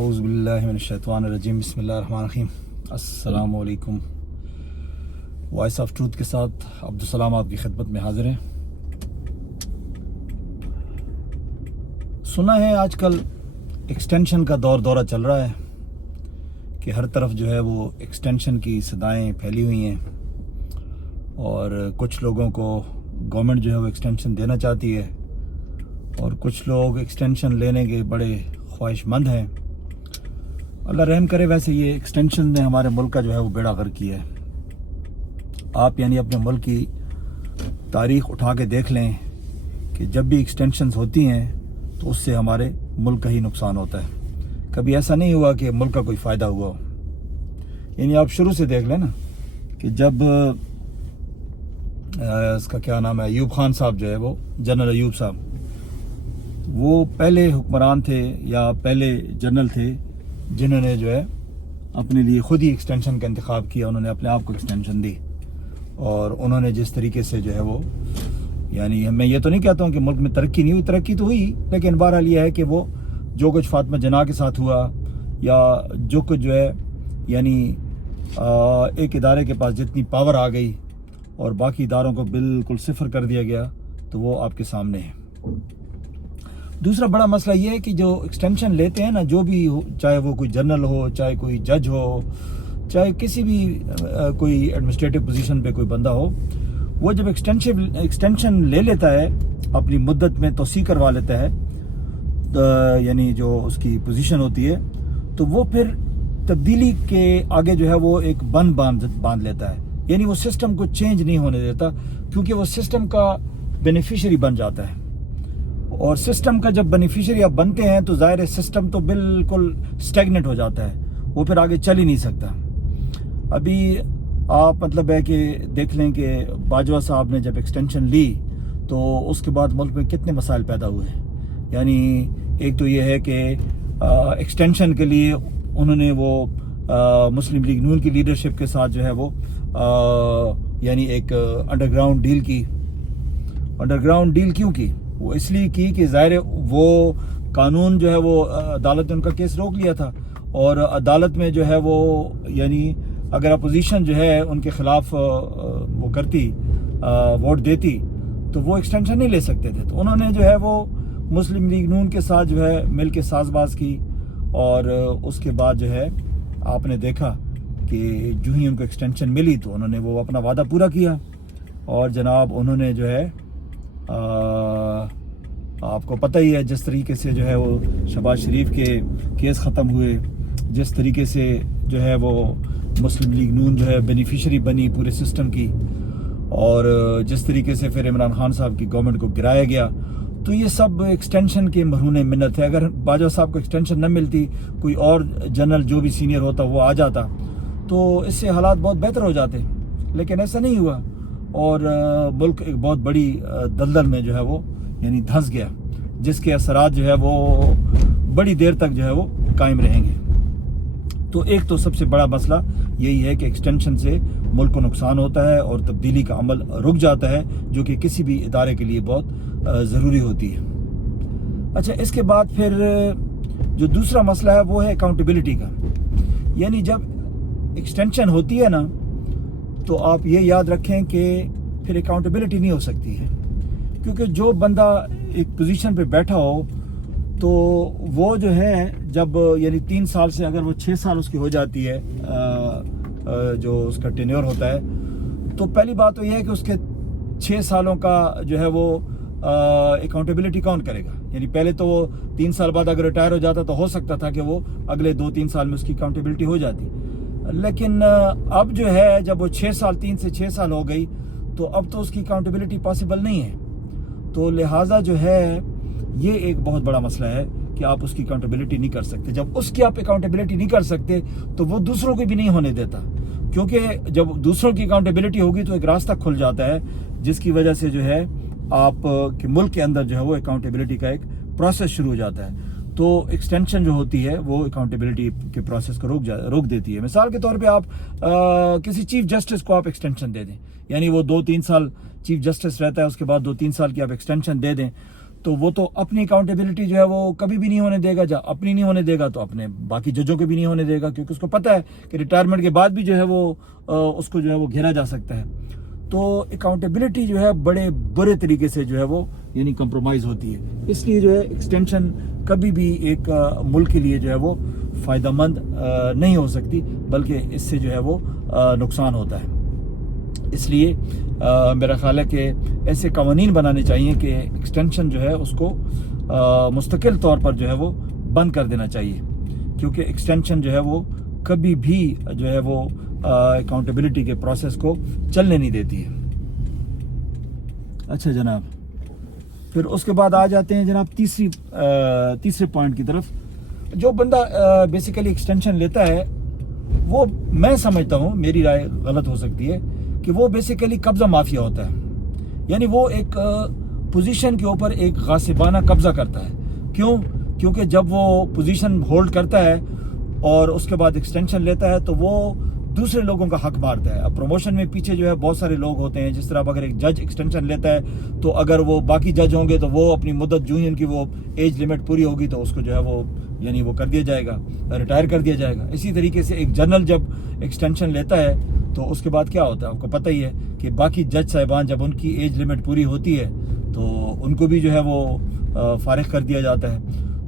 اعوذ باللہ من الشیطان الرجیم، بسم اللہ الرحمن الرحیم۔ السلام علیکم۔ وائس آف ٹروتھ کے ساتھ عبدالسلام آپ کی خدمت میں حاضر ہیں۔ سنا ہے آج کل ایکسٹینشن کا دورہ چل رہا ہے کہ ہر طرف جو ہے وہ ایکسٹینشن کی صدائیں پھیلی ہوئی ہیں، اور کچھ لوگوں کو گورنمنٹ جو ہے وہ ایکسٹینشن دینا چاہتی ہے، اور کچھ لوگ ایکسٹینشن لینے کے بڑے خواہش مند ہیں۔ اللہ رحم کرے۔ ویسے یہ ایکسٹینشن نے ہمارے ملک کا جو ہے وہ بیڑا غرق کیا ہے۔ آپ اپنے ملک کی تاریخ اٹھا کے دیکھ لیں کہ جب بھی ایکسٹینشنز ہوتی ہیں تو اس سے ہمارے ملک کا ہی نقصان ہوتا ہے، کبھی ایسا نہیں ہوا کہ ملک کا کوئی فائدہ ہوا ہو۔ آپ شروع سے دیکھ لیں نا کہ جب اس کا کیا نام ہے، ایوب خان صاحب جو ہے وہ جنرل ایوب صاحب، وہ پہلے حکمران تھے یا پہلے جنرل تھے جنہوں نے جو ہے اپنے لیے خود ہی ایکسٹینشن کا انتخاب کیا۔ انہوں نے اپنے آپ کو ایکسٹینشن دی، اور انہوں نے جس طریقے سے جو ہے وہ میں یہ تو نہیں کہتا ہوں کہ ملک میں ترقی نہیں ہوئی، ترقی تو ہوئی، لیکن بہرحال یہ ہے کہ وہ جو کچھ فاطمہ جناح کے ساتھ ہوا، یا جو کچھ جو ہے ایک ادارے کے پاس جتنی پاور آ گئی اور باقی اداروں کو بالکل صفر کر دیا گیا، تو وہ آپ کے سامنے ہے۔ دوسرا بڑا مسئلہ یہ ہے کہ جو ایکسٹینشن لیتے ہیں نا، جو بھی ہو، چاہے وہ کوئی جنرل ہو، چاہے کوئی جج ہو، چاہے کسی بھی کوئی ایڈمنسٹریٹو پوزیشن پہ کوئی بندہ ہو، وہ جب ایکسٹینشن لے لیتا ہے، اپنی مدت میں توسیع کروا لیتا ہے، جو اس کی پوزیشن ہوتی ہے، تو وہ پھر تبدیلی کے آگے جو ہے وہ ایک باندھ لیتا ہے، وہ سسٹم کو چینج نہیں ہونے دیتا، کیونکہ وہ سسٹم کا بینیفیشری بن جاتا ہے۔ اور سسٹم کا جب بینیفیشری آپ بنتے ہیں تو ظاہر ہے سسٹم تو بالکل سٹیگنٹ ہو جاتا ہے، وہ پھر آگے چل ہی نہیں سکتا۔ ابھی آپ ہے کہ دیکھ لیں کہ باجوہ صاحب نے جب ایکسٹینشن لی تو اس کے بعد ملک میں کتنے مسائل پیدا ہوئے۔ ایک تو یہ ہے کہ ایکسٹینشن کے لیے انہوں نے وہ مسلم لیگ نون کی لیڈرشپ کے ساتھ جو ہے وہ ایک انڈر گراؤنڈ ڈیل کی۔ انڈر گراؤنڈ ڈیل کیوں کی؟ وہ اس لیے کی کہ ظاہر وہ قانون جو ہے وہ عدالت نے ان کا کیس روک لیا تھا، اور عدالت میں جو ہے وہ اگر اپوزیشن جو ہے ان کے خلاف وہ کرتی، ووٹ دیتی، تو وہ ایکسٹینشن نہیں لے سکتے تھے۔ تو انہوں نے جو ہے وہ مسلم لیگ نون کے ساتھ جو ہے مل کے ساز باز کی، اور اس کے بعد جو ہے آپ نے دیکھا کہ جو ہی ان کو ایکسٹینشن ملی تو انہوں نے وہ اپنا وعدہ پورا کیا، اور جناب انہوں نے جو ہے آپ کو پتہ ہی ہے جس طریقے سے جو ہے وہ شہباز شریف کے کیس ختم ہوئے، جس طریقے سے جو ہے وہ مسلم لیگ نون جو ہے بینیفیشری بنی پورے سسٹم کی، اور جس طریقے سے پھر عمران خان صاحب کی گورنمنٹ کو گرایا گیا، تو یہ سب ایکسٹینشن کے مرہون منت ہے۔ اگر باجوہ صاحب کو ایکسٹینشن نہ ملتی، کوئی اور جنرل جو بھی سینئر ہوتا وہ آ جاتا، تو اس سے حالات بہت بہتر ہو جاتے، لیکن ایسا نہیں ہوا، اور ملک ایک بہت بڑی دلدل میں جو ہے وہ دھنس گیا، جس کے اثرات جو ہے وہ بڑی دیر تک جو ہے وہ قائم رہیں گے۔ تو ایک تو سب سے بڑا مسئلہ یہی ہے کہ ایکسٹینشن سے ملک کو نقصان ہوتا ہے، اور تبدیلی کا عمل رک جاتا ہے، جو کہ کسی بھی ادارے کے لیے بہت ضروری ہوتی ہے۔ اچھا، اس کے بعد پھر جو دوسرا مسئلہ ہے وہ ہے اکاؤنٹیبلٹی کا۔ جب ایکسٹینشن ہوتی ہے نا، تو آپ یہ یاد رکھیں کہ پھر اکاؤنٹیبلٹی نہیں ہو سکتی ہے، کیونکہ جو بندہ ایک پوزیشن پہ بیٹھا ہو تو وہ جو ہے جب 3 سال سے اگر وہ 6 سال اس کی ہو جاتی ہے، جو اس کا ٹینیور ہوتا ہے، تو پہلی بات تو یہ ہے کہ اس کے 6 سالوں کا جو ہے وہ اکاؤنٹیبلٹی کون کرے گا؟ پہلے تو وہ 3 سال بعد اگر ریٹائر ہو جاتا تو ہو سکتا تھا کہ وہ اگلے 2-3 سال میں اس کی اکاؤنٹیبلٹی ہو جاتی، لیکن اب جو ہے جب وہ 3 سے 6 سال ہو گئی، تو اب تو اس کی اکاؤنٹیبلٹی پاسبل نہیں ہے۔ تو لہٰذا جو ہے یہ ایک بہت بڑا مسئلہ ہے کہ آپ اس کی اکاؤنٹیبلٹی نہیں کر سکتے۔ جب اس کی آپ اکاؤنٹیبلٹی نہیں کر سکتے تو وہ دوسروں کی بھی نہیں ہونے دیتا، کیونکہ جب دوسروں کی اکاؤنٹیبلٹی ہوگی تو ایک راستہ کھل جاتا ہے، جس کی وجہ سے جو ہے آپ کے ملک کے اندر جو ہے وہ اکاؤنٹیبلٹی کا ایک پروسیس شروع ہو جاتا ہے۔ تو ایکسٹینشن جو ہوتی ہے وہ اکاؤنٹیبلٹی کے پروسیس کو روک دیتی ہے۔ مثال کے طور پہ آپ کسی چیف جسٹس کو آپ ایکسٹینشن دے دیں، وہ 2-3 سال چیف جسٹس رہتا ہے، اس کے بعد 2-3 سال کی آپ ایکسٹینشن دے دیں، تو وہ تو اپنی اکاؤنٹیبلٹی جو ہے وہ کبھی بھی نہیں ہونے دے گا. جب اپنی نہیں ہونے دے گا تو اپنے باقی ججوں کو بھی نہیں ہونے دے گا, کیونکہ اس کو پتہ ہے کہ ریٹائرمنٹ کے بعد بھی جو ہے وہ اس کو جو ہے وہ گھیرا جا سکتا ہے. تو اکاؤنٹیبلٹی جو ہے بڑے برے طریقے سے جو ہے وہ یعنی کمپرومائز ہوتی ہے. اس لیے جو ہے ایکسٹینشن کبھی بھی ایک ملک کے لیے جو ہے وہ فائدہ مند نہیں ہو سکتی, بلکہ اس سے جو ہے وہ نقصان ہوتا ہے. اس لیے میرا خیال ہے کہ ایسے قوانین بنانے چاہیے کہ ایکسٹینشن جو ہے اس کو مستقل طور پر جو ہے وہ بند کر دینا چاہیے, کیونکہ ایکسٹینشن جو ہے وہ کبھی بھی جو ہے وہ اکاؤنٹیبلٹی کے پروسیس کو چلنے نہیں دیتی ہے. اچھا جناب, پھر اس کے بعد آ جاتے ہیں جناب تیسرے پوائنٹ کی طرف. جو بندہ بیسیکلی ایکسٹینشن لیتا ہے وہ, میں سمجھتا ہوں, میری رائے غلط ہو سکتی ہے, کہ وہ بیسیکلی قبضہ مافیا ہوتا ہے. یعنی وہ ایک پوزیشن کے اوپر ایک غاصبانہ قبضہ کرتا ہے. کیوں؟ کیونکہ جب وہ پوزیشن ہولڈ کرتا ہے اور اس کے بعد ایکسٹینشن لیتا ہے تو وہ دوسرے لوگوں کا حق مارتا ہے. اب پروموشن میں پیچھے جو ہے بہت سارے لوگ ہوتے ہیں. جس طرح اگر ایک جج ایکسٹینشن لیتا ہے تو اگر وہ باقی جج ہوں گے تو وہ اپنی مدت جو ان کی وہ ایج لمٹ پوری ہوگی تو اس کو جو ہے وہ یعنی وہ کر دیا جائے گا, ریٹائر کر دیا جائے گا. اسی طریقے سے ایک جنرل جب ایکسٹینشن لیتا ہے تو اس کے بعد کیا ہوتا ہے, آپ کو پتہ ہی ہے کہ باقی جج صاحبان جب ان کی ایج لمٹ پوری ہوتی ہے تو ان کو بھی جو ہے وہ فارغ کر دیا جاتا ہے.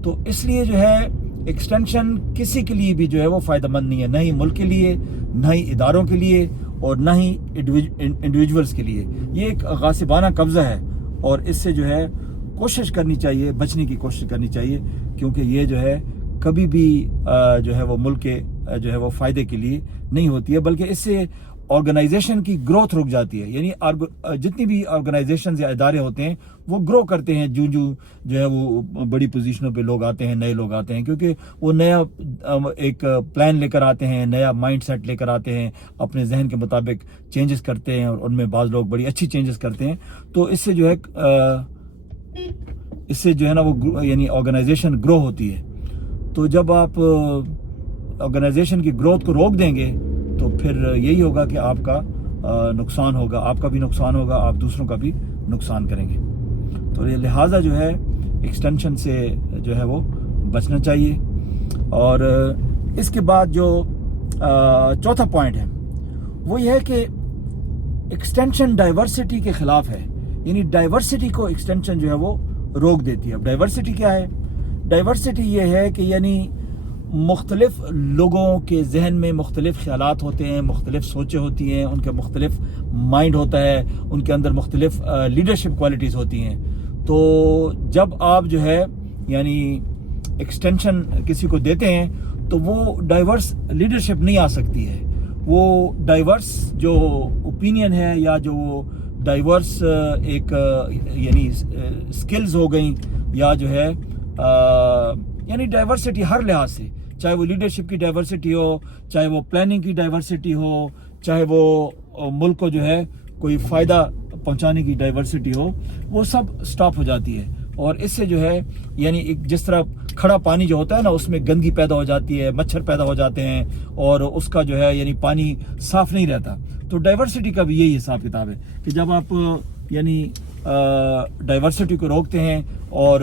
تو اس لیے جو ہے ایکسٹینشن کسی کے لیے بھی جو ہے وہ فائدہ مند نہیں ہے, نہ ہی ملک کے لیے, نہ ہی اداروں کے لیے, اور نہ ہی انڈیویجولز کے لیے. یہ ایک غاصبانہ قبضہ ہے اور اس سے جو ہے کوشش کرنی چاہیے, بچنے کی کوشش کرنی چاہیے, کیونکہ یہ جو ہے کبھی بھی جو ہے وہ ملک کے جو ہے وہ فائدے کے لیے نہیں ہوتی ہے, بلکہ اس سے آرگنائزیشن کی گروتھ رک جاتی ہے. یعنی جتنی بھی آرگنائزیشنز یا ادارے ہوتے ہیں وہ گرو کرتے ہیں جو ہے وہ بڑی پوزیشنوں پہ لوگ آتے ہیں, نئے لوگ آتے ہیں, کیونکہ وہ نیا ایک پلان لے کر آتے ہیں, نیا مائنڈ سیٹ لے کر آتے ہیں, اپنے ذہن کے مطابق چینجز کرتے ہیں, اور ان میں بعض لوگ بڑی اچھی چینجز کرتے ہیں. تو اس سے جو ہے نا وہ یعنی آرگنائزیشن گرو ہوتی ہے. تو جب آپ آرگنائزیشن کی گروتھ کو روک دیں گے تو پھر یہی ہوگا کہ آپ کا نقصان ہوگا, آپ کا بھی نقصان ہوگا, آپ دوسروں کا بھی نقصان کریں گے. تو لہٰذا جو ہے ایکسٹینشن سے جو ہے وہ بچنا چاہیے. اور اس کے بعد جو چوتھا پوائنٹ ہے وہ یہ ہے کہ ایکسٹینشن ڈائیورسٹی کے خلاف ہے. یعنی ڈائیورسٹی کو ایکسٹینشن جو ہے وہ روک دیتی ہے. اب ڈائیورسٹی کیا ہے؟ ڈائیورسٹی یہ ہے کہ یعنی مختلف لوگوں کے ذہن میں مختلف خیالات ہوتے ہیں, مختلف سوچیں ہوتی ہیں, ان کے مختلف مائنڈ ہوتا ہے, ان کے اندر مختلف لیڈرشپ کوالٹیز ہوتی ہیں. تو جب آپ جو ہے یعنی ایکسٹینشن کسی کو دیتے ہیں تو وہ ڈائیورس لیڈرشپ نہیں آ سکتی ہے. وہ ڈائیورس جو اوپینین ہے یا جو وہ ڈائیورس ایک یعنی سکلز ہو گئیں, یا جو ہے یعنی ڈائیورسٹی ہر لحاظ سے, چاہے وہ لیڈرشپ کی ڈائیورسٹی ہو, چاہے وہ پلاننگ کی ڈائیورسٹی ہو, چاہے وہ ملک کو جو ہے کوئی فائدہ پہنچانے کی ڈائیورسٹی ہو, وہ سب سٹاپ ہو جاتی ہے. اور اس سے جو ہے یعنی ایک جس طرح کھڑا پانی جو ہوتا ہے نا, اس میں گندگی پیدا ہو جاتی ہے, مچھر پیدا ہو جاتے ہیں, اور اس کا جو ہے یعنی پانی صاف نہیں رہتا. تو ڈائیورسٹی کا بھی یہی حساب کتاب ہے کہ جب آپ یعنی ڈائیورسٹی کو روکتے ہیں اور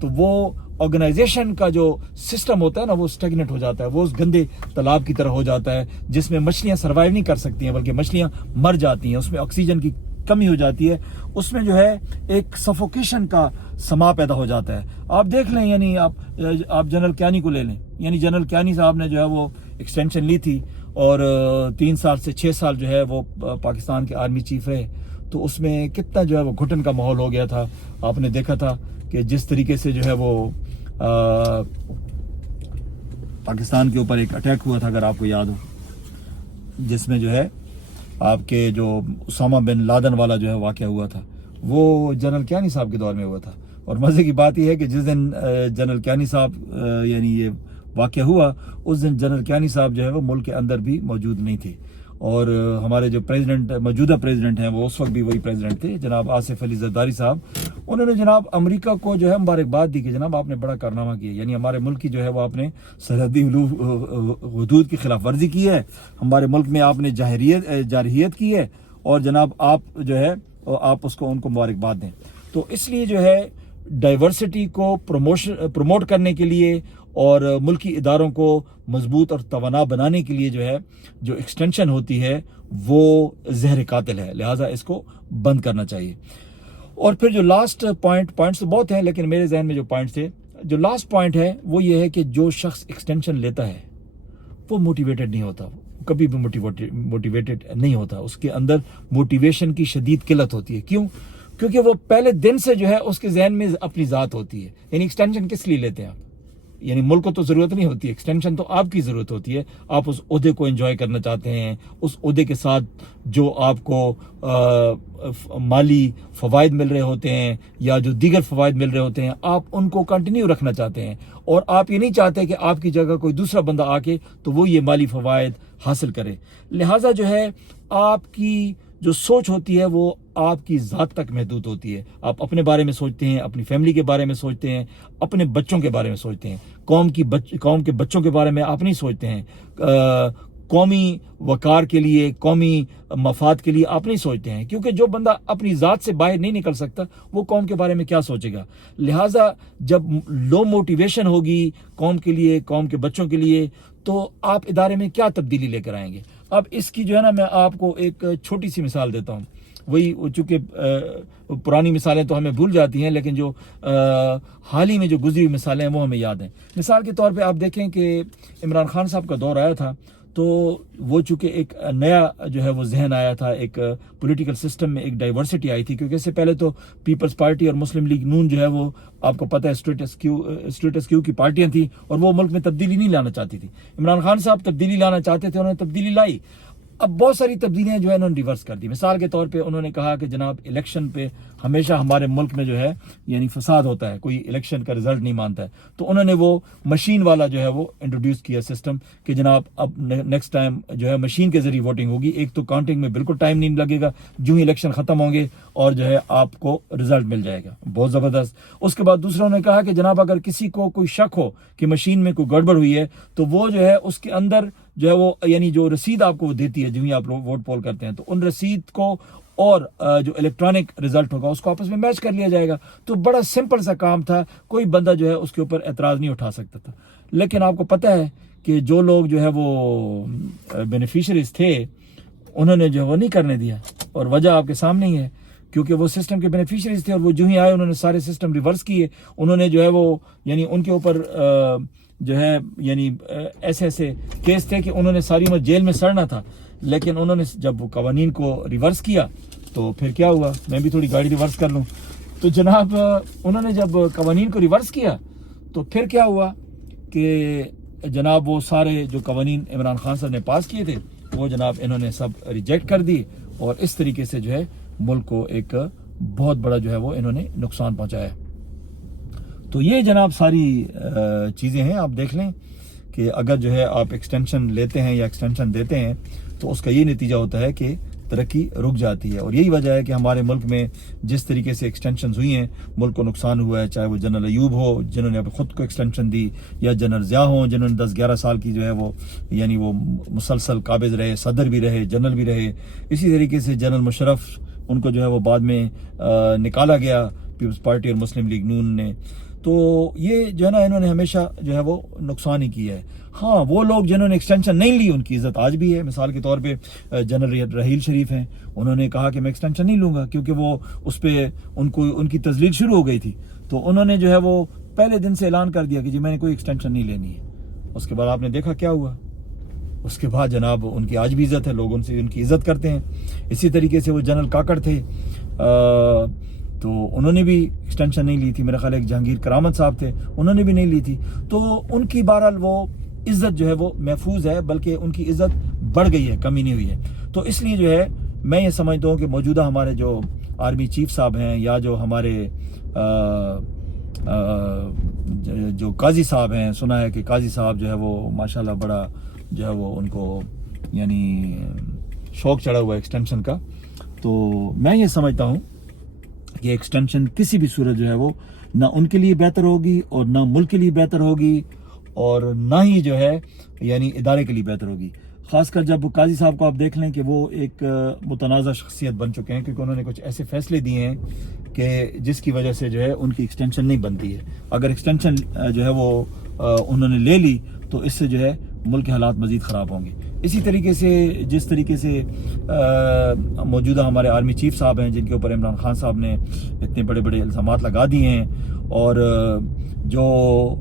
تو وہ آرگنائزیشن کا جو سسٹم ہوتا ہے نا وہ اسٹیگنٹ ہو جاتا ہے, وہ اس گندے تالاب کی طرح ہو جاتا ہے جس میں مچھلیاں سروائیو نہیں کر سکتی ہیں, بلکہ مچھلیاں مر جاتی ہیں, اس میں آکسیجن کی کمی ہو جاتی ہے, اس میں جو ہے ایک سفوکیشن کا سما پیدا ہو جاتا ہے. آپ دیکھ لیں, یعنی آپ جنرل کیانی کو لے لیں. یعنی جنرل کیانی صاحب نے جو ہے وہ ایکسٹینشن لی تھی اور 3 سال سے 6 سال جو ہے وہ پاکستان کے آرمی چیف رہے, تو اس میں کتنا جو ہے وہ گھٹن کا ماحول ہو گیا تھا. آپ نے دیکھا تھا کہ جس طریقے سے جو ہے وہ پاکستان کے اوپر ایک اٹیک ہوا تھا, اگر آپ کو یاد ہو, جس میں جو ہے آپ کے جو اسامہ بن لادن والا جو ہے واقعہ ہوا تھا, وہ جنرل کیانی صاحب کے دور میں ہوا تھا. اور مزے کی بات یہ ہے کہ جس دن جنرل کیانی صاحب یعنی یہ واقعہ ہوا, اس دن جنرل کیانی صاحب جو ہے وہ ملک کے اندر بھی موجود نہیں تھے. اور ہمارے جو موجودہ پریزیڈنٹ ہیں وہ اس وقت بھی وہی پریزیڈنٹ تھے, جناب آصف علی زرداری صاحب. انہوں نے جناب امریکہ کو جو ہے مبارکباد دی کہ جناب آپ نے بڑا کارنامہ کیا, یعنی ہمارے ملک کی جو ہے وہ آپ نے سرحدی حدود کی خلاف ورزی کی ہے, ہمارے ملک میں آپ نے جارحیت کی ہے, اور جناب آپ جو ہے آپ ان کو مبارکباد دیں. تو اس لیے جو ہے ڈائیورسٹی کو پروموٹ کرنے کے لیے اور ملکی اداروں کو مضبوط اور توانا بنانے کے لیے جو ہے جو ایکسٹینشن ہوتی ہے وہ زہر قاتل ہے، لہٰذا اس کو بند کرنا چاہیے۔ اور پھر جو لاسٹ پوائنٹس تو بہت ہیں، لیکن میرے ذہن میں جو پوائنٹس تھے، جو لاسٹ پوائنٹ ہے وہ یہ ہے کہ جو شخص ایکسٹینشن لیتا ہے وہ موٹیویٹڈ نہیں ہوتا، کبھی بھی موٹیویٹڈ نہیں ہوتا، اس کے اندر موٹیویشن کی شدید قلت ہوتی ہے۔ کیوں؟ کیونکہ وہ پہلے دن سے جو ہے اس کے ذہن میں اپنی ذات ہوتی ہے۔ یعنی ایکسٹینشن کس لیے لیتے ہیں آپ؟ یعنی ملک کو تو ضرورت نہیں ہوتی، ایکسٹینشن تو آپ کی ضرورت ہوتی ہے، آپ اس عہدے کو انجوائے کرنا چاہتے ہیں، اس عہدے کے ساتھ جو آپ کو مالی فوائد مل رہے ہوتے ہیں یا جو دیگر فوائد مل رہے ہوتے ہیں، آپ ان کو کنٹینیو رکھنا چاہتے ہیں، اور آپ یہ نہیں چاہتے کہ آپ کی جگہ کوئی دوسرا بندہ آ کے تو وہ یہ مالی فوائد حاصل کرے۔ لہٰذا جو ہے آپ کی جو سوچ ہوتی ہے وہ آپ کی ذات تک محدود ہوتی ہے۔ آپ اپنے بارے میں سوچتے ہیں، اپنی فیملی کے بارے میں سوچتے ہیں، اپنے بچوں کے بارے میں سوچتے ہیں، قوم کے بچوں کے بارے میں آپ نہیں سوچتے ہیں، قومی وقار کے لیے، قومی مفاد کے لیے آپ نہیں سوچتے ہیں، کیونکہ جو بندہ اپنی ذات سے باہر نہیں نکل سکتا وہ قوم کے بارے میں کیا سوچے گا۔ لہٰذا جب لو موٹیویشن ہوگی قوم کے لیے، قوم کے بچوں کے لیے، تو آپ ادارے میں کیا تبدیلی لے کر آئیں گے۔ اب اس کی جو ہے نا میں آپ کو ایک چھوٹی سی مثال دیتا ہوں، وہی چونکہ پرانی مثالیں تو ہمیں بھول جاتی ہیں، لیکن جو حال ہی میں جو گزری ہوئی مثالیں ہیں وہ ہمیں یاد ہیں۔ مثال کے طور پہ آپ دیکھیں کہ عمران خان صاحب کا دور آیا تھا، تو وہ چونکہ ایک نیا جو ہے وہ ذہن آیا تھا، ایک پولیٹیکل سسٹم میں ایک ڈائیورسٹی آئی تھی، کیونکہ اس سے پہلے تو پیپلز پارٹی اور مسلم لیگ نون جو ہے وہ آپ کو پتہ ہے اسٹیٹس کیو کی پارٹیاں تھیں، اور وہ ملک میں تبدیلی نہیں لانا چاہتی تھی۔ عمران خان صاحب تبدیلی لانا چاہتے تھے، انہوں نے تبدیلی لائی۔ اب بہت ساری تبدیلیاں جو ہے انہوں نے ریورس کر دی۔ مثال کے طور پہ انہوں نے کہا کہ جناب الیکشن پہ ہمیشہ ہمارے ملک میں جو ہے یعنی فساد ہوتا ہے، کوئی الیکشن کا رزلٹ نہیں مانتا ہے، تو انہوں نے وہ مشین والا جو ہے وہ انٹروڈیوس کیا سسٹم کہ جناب اب نیکسٹ ٹائم جو ہے مشین کے ذریعے ووٹنگ ہوگی، ایک تو کاؤنٹنگ میں بالکل ٹائم نہیں لگے گا، جو ہی الیکشن ختم ہوں گے اور جو ہے آپ کو رزلٹ مل جائے گا، بہت زبردست۔ اس کے بعد دوسروں نے کہا کہ جناب اگر کسی کو کوئی شک ہو کہ مشین میں کوئی گڑبڑ ہوئی ہے تو وہ جو ہے اس کے اندر جو ہے وہ یعنی جو رسید آپ کو وہ دیتی ہے جو ہی آپ ووٹ پول کرتے ہیں، تو ان رسید کو اور جو الیکٹرانک رزلٹ ہوگا اس کو آپس میں میچ کر لیا جائے گا۔ تو بڑا سمپل سا کام تھا، کوئی بندہ جو ہے اس کے اوپر اعتراض نہیں اٹھا سکتا تھا۔ لیکن آپ کو پتہ ہے کہ جو لوگ جو ہے وہ بینیفیشریز تھے انہوں نے جو ہے وہ نہیں کرنے دیا، اور وجہ آپ کے سامنے ہی ہے، کیونکہ وہ سسٹم کے بینیفیشریز تھے اور وہ جو ہی آئے انہوں نے سارے سسٹم ریورس کیے۔ انہوں نے جو ہے وہ یعنی ان کے اوپر جو ہے یعنی ایسے کیس تھے کہ انہوں نے ساری عمر جیل میں سڑنا تھا، لیکن انہوں نے جب قوانین کو ریورس کیا تو پھر کیا ہوا، میں بھی تھوڑی گاڑی ریورس کر لوں، تو جناب انہوں نے جب قوانین کو ریورس کیا تو پھر کیا ہوا کہ جناب وہ سارے جو قوانین عمران خان صاحب نے پاس کیے تھے وہ جناب انہوں نے سب ریجیکٹ کر دی، اور اس طریقے سے جو ہے ملک کو ایک بہت بڑا جو ہے وہ انہوں نے نقصان پہنچایا۔ تو یہ جناب ساری چیزیں ہیں، آپ دیکھ لیں کہ اگر جو ہے آپ ایکسٹینشن لیتے ہیں یا ایکسٹینشن دیتے ہیں تو اس کا یہ نتیجہ ہوتا ہے کہ ترقی رک جاتی ہے، اور یہی وجہ ہے کہ ہمارے ملک میں جس طریقے سے ایکسٹینشنز ہوئی ہیں ملک کو نقصان ہوا ہے، چاہے وہ جنرل ایوب ہو جنہوں نے اب خود کو ایکسٹینشن دی، یا جنرل ضیاء ہوں جنہوں نے 10-11 سال کی جو ہے وہ یعنی وہ مسلسل قابض رہے، صدر بھی رہے، جنرل بھی رہے۔ اسی طریقے سے جنرل مشرف ان کو جو ہے وہ بعد میں نکالا گیا پیپلز پارٹی اور مسلم لیگ نون نے، تو یہ جو ہے نا انہوں نے ہمیشہ جو ہے وہ نقصان ہی کیا ہے۔ ہاں وہ لوگ جنہوں نے ایکسٹینشن نہیں لی ان کی عزت آج بھی ہے۔ مثال کے طور پہ جنرل رحیل شریف ہیں، انہوں نے کہا کہ میں ایکسٹینشن نہیں لوں گا کیونکہ وہ اس پہ ان کی تذلیل شروع ہو گئی تھی، تو انہوں نے جو ہے وہ پہلے دن سے اعلان کر دیا کہ جی میں نے کوئی ایکسٹینشن نہیں لینی ہے۔ اس کے بعد آپ نے دیکھا کیا ہوا، اس کے بعد جناب ان کی آج بھی عزت ہے، لوگ ان کی عزت کرتے ہیں۔ اسی طریقے سے وہ جنرل کاکڑ تھے، تو انہوں نے بھی ایکسٹینشن نہیں لی تھی، میرا خیال ہے جہانگیر کرامت صاحب تھے انہوں نے بھی نہیں لی تھی، تو ان کی بہرحال وہ عزت جو ہے وہ محفوظ ہے، بلکہ ان کی عزت بڑھ گئی ہے، کمی نہیں ہوئی ہے۔ تو اس لیے جو ہے میں یہ سمجھتا ہوں کہ موجودہ ہمارے جو آرمی چیف صاحب ہیں یا جو ہمارے جو قاضی صاحب ہیں، سنا ہے کہ قاضی صاحب جو ہے وہ ماشاءاللہ بڑا جو ہے وہ ان کو یعنی شوق چڑھا ہوا ہے ایکسٹینشن کا، تو میں یہ سمجھتا ہوں کہ ایکسٹینشن کسی بھی صورت جو ہے وہ نہ ان کے لیے بہتر ہوگی اور نہ ملک کے لیے بہتر ہوگی اور نہ ہی جو ہے یعنی ادارے کے لیے بہتر ہوگی۔ خاص کر جب قاضی صاحب کو آپ دیکھ لیں کہ وہ ایک متنازع شخصیت بن چکے ہیں، کیونکہ انہوں نے کچھ ایسے فیصلے دیے ہیں کہ جس کی وجہ سے جو ہے ان کی ایکسٹینشن نہیں بنتی ہے. اگر ایکسٹینشن جو ہے وہ انہوں نے لے لی تو اس سے جو ہے ملک کے حالات مزید خراب ہوں گے. اسی طریقے سے جس طریقے سے موجودہ ہمارے آرمی چیف صاحب ہیں جن کے اوپر عمران خان صاحب نے اتنے بڑے بڑے الزامات لگا دیے ہیں، اور جو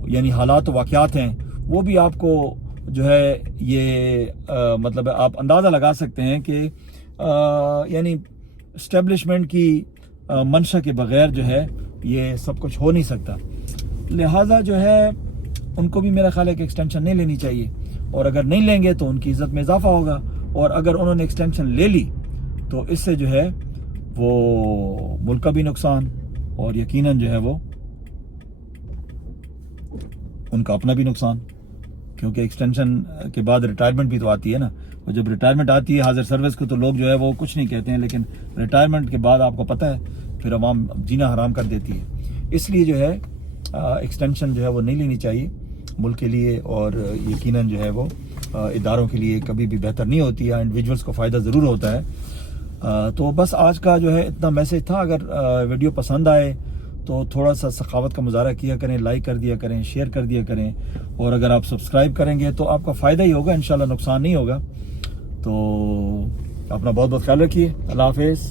یعنی حالات و واقعات ہیں وہ بھی آپ کو جو ہے یہ مطلب آپ اندازہ لگا سکتے ہیں کہ یعنی اسٹیبلشمنٹ کی منشا کے بغیر جو ہے یہ سب کچھ ہو نہیں سکتا. لہٰذا جو ہے ان کو بھی میرا خیال ہے کہ ایکسٹینشن نہیں لینی چاہیے، اور اگر نہیں لیں گے تو ان کی عزت میں اضافہ ہوگا، اور اگر انہوں نے ایکسٹینشن لے لی تو اس سے جو ہے وہ ملک کا بھی نقصان، اور یقیناً جو ہے وہ ان کا اپنا بھی نقصان، کیونکہ ایکسٹینشن کے بعد ریٹائرمنٹ بھی تو آتی ہے نا. اور جب ریٹائرمنٹ آتی ہے حاضر سروس کو تو لوگ جو ہے وہ کچھ نہیں کہتے ہیں، لیکن ریٹائرمنٹ کے بعد آپ کو پتہ ہے پھر عوام جینا حرام کر دیتی ہے. اس لیے جو ہے ایکسٹینشن جو ہے وہ نہیں لینی چاہیے ملک کے لیے، اور یقیناً جو ہے وہ اداروں کے لیے کبھی بھی بہتر نہیں ہوتی ہے، انڈیویجولس کو فائدہ ضرور ہوتا ہے. تو بس آج کا جو ہے اتنا میسج تھا. اگر ویڈیو پسند آئے تو تھوڑا سا سخاوت کا مظاہرہ کیا کریں، لائک کر دیا کریں، شیئر کر دیا کریں، اور اگر آپ سبسکرائب کریں گے تو آپ کا فائدہ ہی ہوگا، انشاءاللہ نقصان نہیں ہوگا. تو اپنا بہت بہت خیال رکھیے. اللہ حافظ.